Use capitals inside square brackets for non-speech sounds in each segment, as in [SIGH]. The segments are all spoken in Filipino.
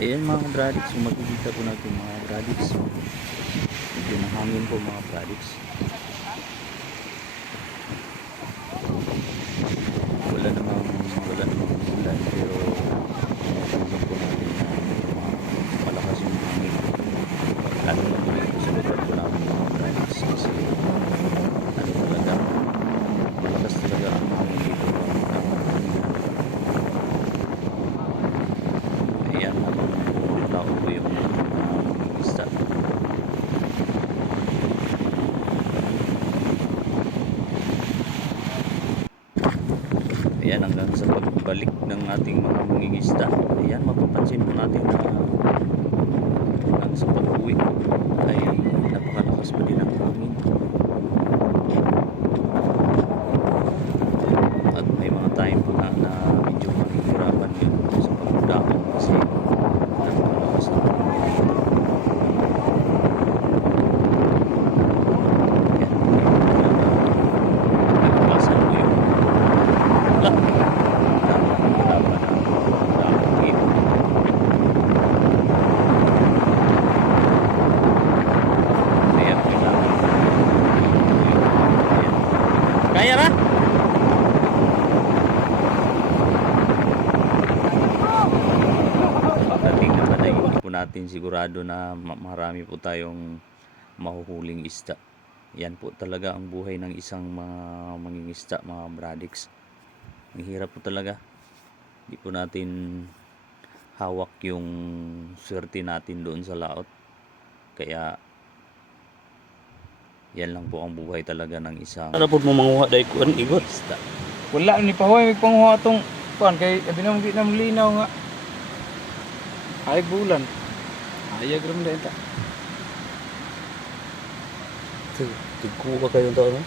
Ayan mga bradics, kung makikita po natin mga bradics. Medyo mahangin po mga bradics. Wala namang, wala namang ulan pero tingnan po natin na mga malakas yung hangin. Lalo na po dito sa lugar po namin mga bradics kasi ano talaga, malakas talaga ang hangin dito. Ayan, habang tao po yung uh, isda. Ayan, hanggang sa pagbalik ng ating mga mangingisda. Ayan, mapapansin po natin na hanggang sa pag-uwi ay napakalakas pa din ang hangin. At may mga time pa nga na medyo mahihirapan yun sa pagdahon kasi napakalakas ng hangin. Ayan, nagpasan ko yung lah, hirapan ang pagdahon. Ayan, kailangan. Ayan. Kaya ba? Pagdating naman ay hindi po natin sigurado na ma- marami po tayong mahuhuling isda. Yan po talaga ang buhay ng isang mga mangingisda, mga bradics. Ang hirap po talaga. Hindi po natin hawak yung swerte natin doon sa laot. Kaya yan lang po ang buhay talaga ng isang Ano po mo manguha dahil kuan igot? Wala ni pahoy may panghuha tong kuan kay abi na di na linaw nga. Ay bulan. Ayag ram din ta. Tigkuha kayo tao no?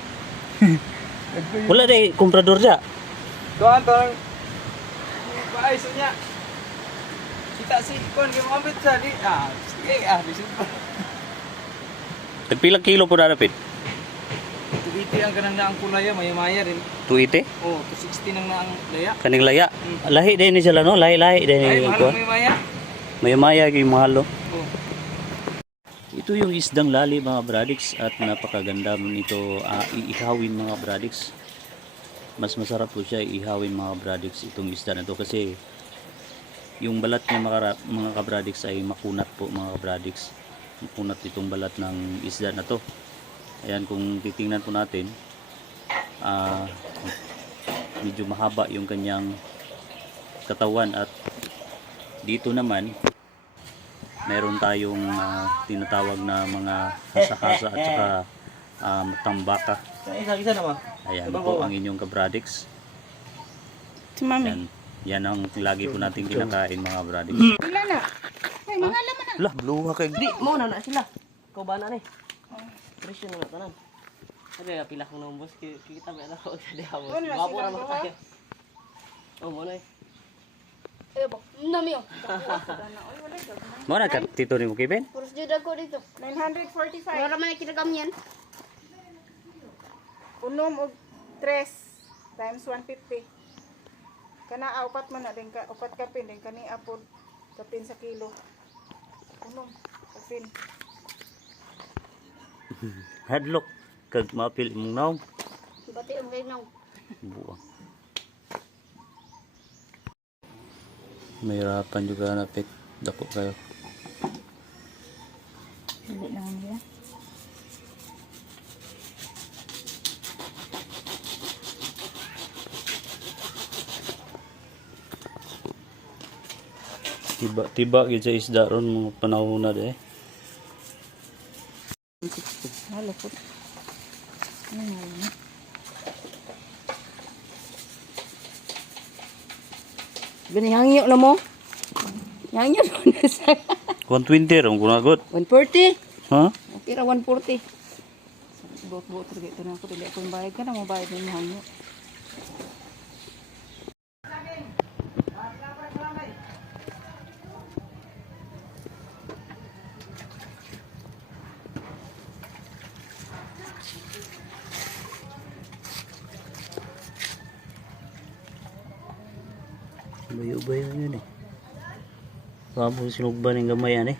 [LAUGHS] Wala dahil komprador dya. Kuan to. Baay sa niya. Kita si kuan kay mo ambit sa di. Ah, sige ah bisin pa. Tagpilang kilo po na napit? Tubiti ang kanang naang kulaya maya-maya rin. 280? Oh, 260 nang naang laya. Kaning laya. Lahi din ni sila no? Lahi-lahi din Ay, ni mahal kuan. mo maya. May maya yung mahal no? Oh. Ito yung isdang lali mga bradics at napakaganda mo nito ah, iihawin mga bradics. Mas masarap po siya iihawin mga bradics itong isda na to kasi yung balat niya mga, mga kabradics ay makunat po mga kabradics. Makunat itong balat ng isda na to. Ayan kung titingnan po natin ah, medyo mahaba yung kanyang katawan at dito naman meron tayong ah, tinatawag na mga hasa-hasa at saka um, tambaka. Isa isa na ba? Ayan po ang inyong kabradix. Yan, yan ang lagi po natin kinakain mga bradix. Wala na. Ay, mga laman. Lah, bluha kay Di, mo na na sila. Kau ba na ni? Presyo na tanan. Sabi nga pila ko nung boss ki- kita ba na ako [LAUGHS] sa diha boss. Ano na Wapo sila, na mga bawa? tayo. Oh, mo na eh. Eh, oh. Mo na ka tito ni mo Kevin? Puros juda ko dito. 945. Wala man kinagam yan. unom og 3 times 150 kana ah, upat man na din ka upat kapin din kani apod kapin sa kilo unom kapin [LAUGHS] Hadlock kag mapil imong naong. Bati ang kayo nang. Buwa. Mahirapan juga na pek dako kayo. Tiba, tiba gid sa isda ron mga panahon na de. Halo po. Ano? Gani hangyo na mo? Hangyo na sa 120 ron kunagot. 140. Ha? Okay ra 140. Buot-buot rin ito na ako. Dili akong bayad ka na mo bayad ng hangyo. Bayo-bayo yun eh. Wamo sinugban ng gamay ani.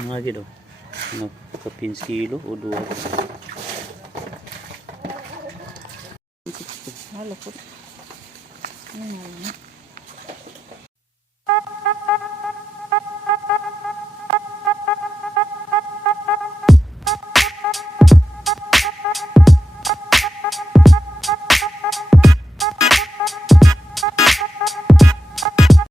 Ang lagi daw. Mga kapins kilo o duwa. Halo po. Ano na lang.